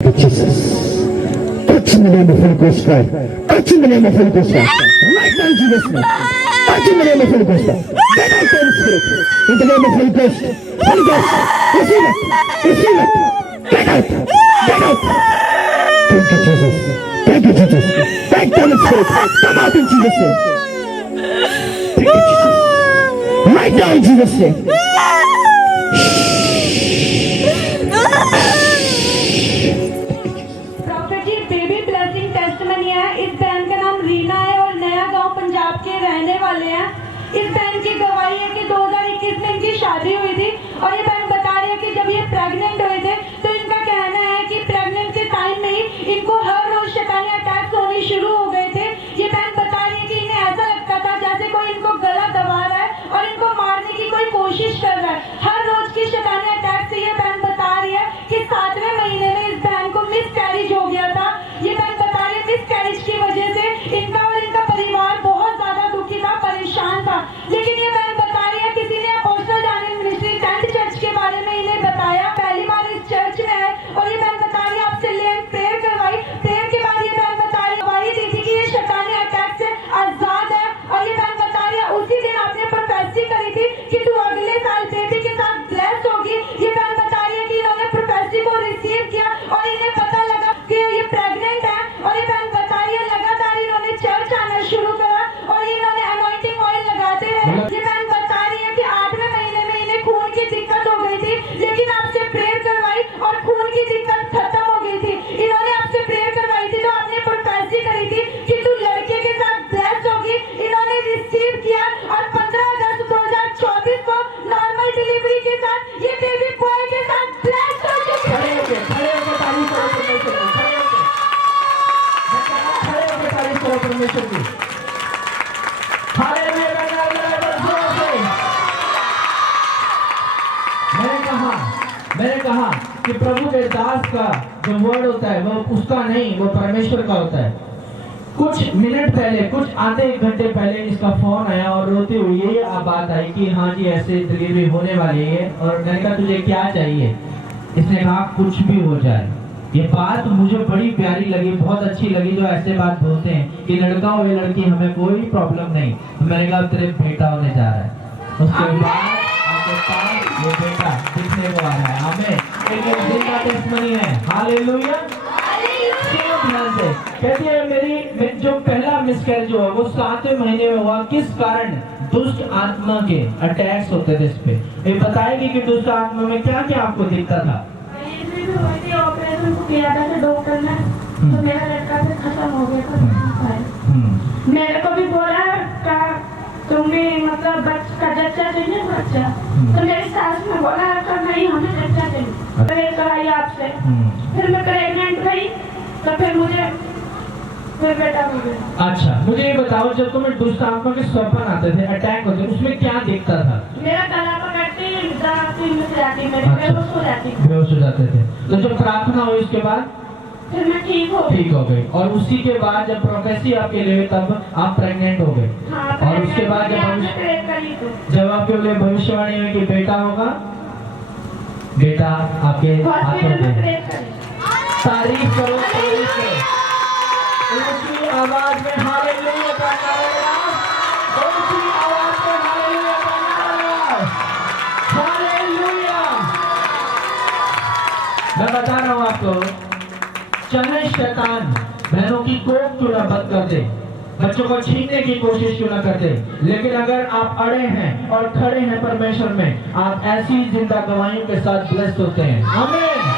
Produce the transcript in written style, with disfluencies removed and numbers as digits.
Jesus. Touch in the name of Holy Ghost Christ. Touch in the name of Holy Ghost Christ. Right now in Jesus' name. Touch in the name of Holy Ghost Christ. Get out Holy Spirit. In the name of Holy Ghost. Holy Ghost. Receive it. Receive it. Get out. Get out. Thank you, Jesus. Thank you, Jesus. Thank you, Holy Spirit. Come out in Jesus' name. Thank you, Jesus. Right now in Jesus' name. Doctor ji baby blessing testimony है। इस बहन का नाम रीना है और नया गांव पंजाब के रहने वाले हैं। इस बहन की गवाही है कि 2021 में इनकी शादी हुई थी और ये बहन बता रही है कि जब ये प्रेग्नेंट हुए थे तो इनका कहना है कि प्रेग्नेंट के टाइम में ही इनको हर रोज शैतानी अटैक्स होने शुरू हो गए थे। ये बहन बता रही है कि इन्हें ऐसा लगता था जैसे कोई इनको गला दबा रहा है और इनको मारने की कोई कोशिश कर रहा है। हर रोज की शैतानी अटैक से ये बहन बता रही है कि 7वें महीने में इस बहन को मिसकैरेज हो गया था। ये बहन बता रही है मिसकैरेज की वजह से इनका और इनका परिवार बहुत ज्यादा दुखी था, परेशान था। लेकिन ये बहन बता रही है किसी ने apostle Daniel ministry tenth church के बारे में इन्हें बताया, पहली बार इस चर्च में है और ये बहन बता रही है आपसे प्रेयर करवाई। प्रेयर के बाद ये बहन बता रही है गवाही दी थी कि ये शैतानी अटैक से आजाद है और ये बहन बता रही है उसी दिन आपने प्रोफेसी करी थी कि तू अगले साल बेबी के साथ ब्लेस्ड होगी। ये बहन बता रही है कि इन्होंने प्रोफेसी को रिसीव किया और इन्हें पता लगा कि ये प्रेग्नेंट है और ये बहन बता रही है लगातार इन्होंने चर्च आना शुरू करा और इन्होंने अनॉइंटिंग ऑयल लगाते रहे। ये बहन बता रही है कि 8वें महीने में इन्हें खून की दिक्कत हो गई थी, लेकिन आपसे प्रेयर करवाई और खून की दिक्कत खत्म हो गई थी। इन्होंने आपसे प्रेयर करवाई थी तो आपने प्रोफेसी करी थी कि तू लड़के के साथ ब्लेस्ड होगी। इन्होंने रिसीव किया और 15 अगस्त 2024 को नॉर्मल डिलीवरी के साथ ये बेबी बॉय के साथ ब्लेस्ड हो चुकी है। परमेश्वर की मैंने कहा कि प्रभु के दास का जो वर्ड होता है वो उसका नहीं, वो परमेश्वर का होता है। कुछ मिनट पहले, कुछ आधे एक घंटे पहले इसका फोन आया और रोते हुए ये बात आई कि हाँ जी ऐसे डिलीवरी होने वाली है। और मैंने कहा तुझे क्या चाहिए? इसने कहा कुछ भी हो जाए। ये बात मुझे बड़ी प्यारी लगी, बहुत अच्छी लगी जो ऐसे बात बोलते हैं कि लड़का हो या लड़की हमें कोई प्रॉब्लम नहीं। तो मैंने कहा तेरे बेटा होने जा रहा है। उसके बाद आपके पास ये बेटा दिखने को आ रहा है। हमें एक जिंदा टेस्टमनी है। हालेलुया। ध्यान से कहती है मेरी जो पहला मिसकैरेज हुआ वो 7वें महीने में हुआ। किस कारण? दुष्ट आत्मा के अटैक्स होते थे इस पे। ये बताएगी कि दुष्ट आत्मा में क्या क्या आपको दिखता था। ऑपरेशन किया था डॉक्टर ने तो मेरा लड़का से खत्म हो गया था। मेरे को भी बोला का तुम्हें मतलब बच्चा चाहिए बच्चा, तो मेरी सास ने बोला का नहीं हमें बच्चा चाहिए। फिर कराई आपसे, फिर मैं प्रेग्नेंट गई तो फिर मुझे बेटा हो गया। अच्छा मुझे ये बताओ जब तुम्हें दुष्ट आत्मा के स्वप्न आते थे, अटैक होते थे, उसमें क्या दिखता था? मेरा गला पकड़ती बेहोश हो जाते थे। तो जब प्रार्थना हुई उसके बाद फिर मैं ठीक हो गई और उसी के बाद जब प्रोफेसी आपके लिए तब आप प्रेग्नेंट हो गए। और उसके बाद जब आपके लिए भविष्यवाणी हुई कि बेटा होगा, बेटा आपके हाथों में। तारीफ करो, तारीफ करो ऊंची आवाज में हालेलुया का नारा, ऊंची आवाज में हालेलुया का नारा, हालेलुया। मैं बता रहा हूं आपको, चाहे शैतान बहनों की कोख क्यों ना बंद कर दे, बच्चों को छीनने की कोशिश क्यों ना कर दे, लेकिन अगर आप अड़े हैं और खड़े हैं परमेश्वर में, आप ऐसी जिंदा गवाहियों के साथ ब्लेस्ड होते हैं। आमीन।